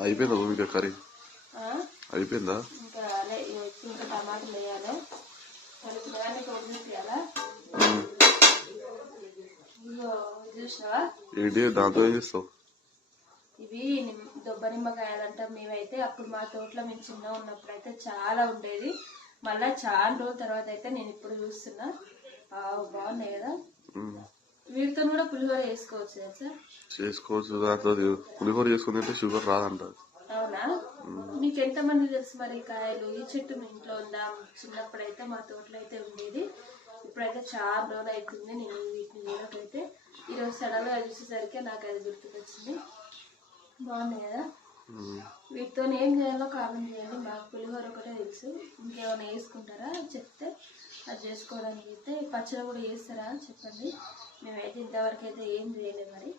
అయిపోయిందా భూమిక కర్రీ? అయిపోయిందా? ఇంకా అదే ఇంకా టమాటాలు వేయాలి. ఏంటి దాంతో ఏం చేస్తావు? ఇవి దొబ్బ నిమ్మకాయలు అంటాం మేమైతే అప్పుడు మా తోటలో మేము చిన్న ఉన్నప్పుడు అయితే చాలా ఉండేది. మళ్ళా చాలా రోజుల తర్వాత అయితే నేను ఇప్పుడు చూస్తున్నా. బాగున్నాయి కదా. వీటితో కూడా పులిహోర వేసుకోవచ్చు కదా సార్? చేసుకోవచ్చు దాంతో పులిహోర చేసుకుని తింటే షుగర్ రాదంట అవునా? మీకు ఎంతమంది తెలుసు మరి కాయలు? ఈ చెట్టు మీ ఇంట్లో ఉందా? చిన్నప్పుడు అయితే మా తోటలో అయితే ఉండేది. ఇప్పుడైతే చాలా రోజులు అవుతుంది నేను వీటిని చూడకైతే. ఈరోజు సడన్గా చూసేసరికి నాకు అది గుర్తుకొచ్చింది. బాగున్నాయి కదా. వీటితో ఏం చేయాలో కారణం చేయండి. మాకు పులిహోర ఒకటే తెలుసు. ఇంకేమైనా వేసుకుంటారా? చెప్తే చేసుకోవడానికి అయితే పచ్చడి కూడా చేస్తారా? చెప్పండి. మేమైతే ఇంతవరకు అయితే ఏం చేయలేదు మరి.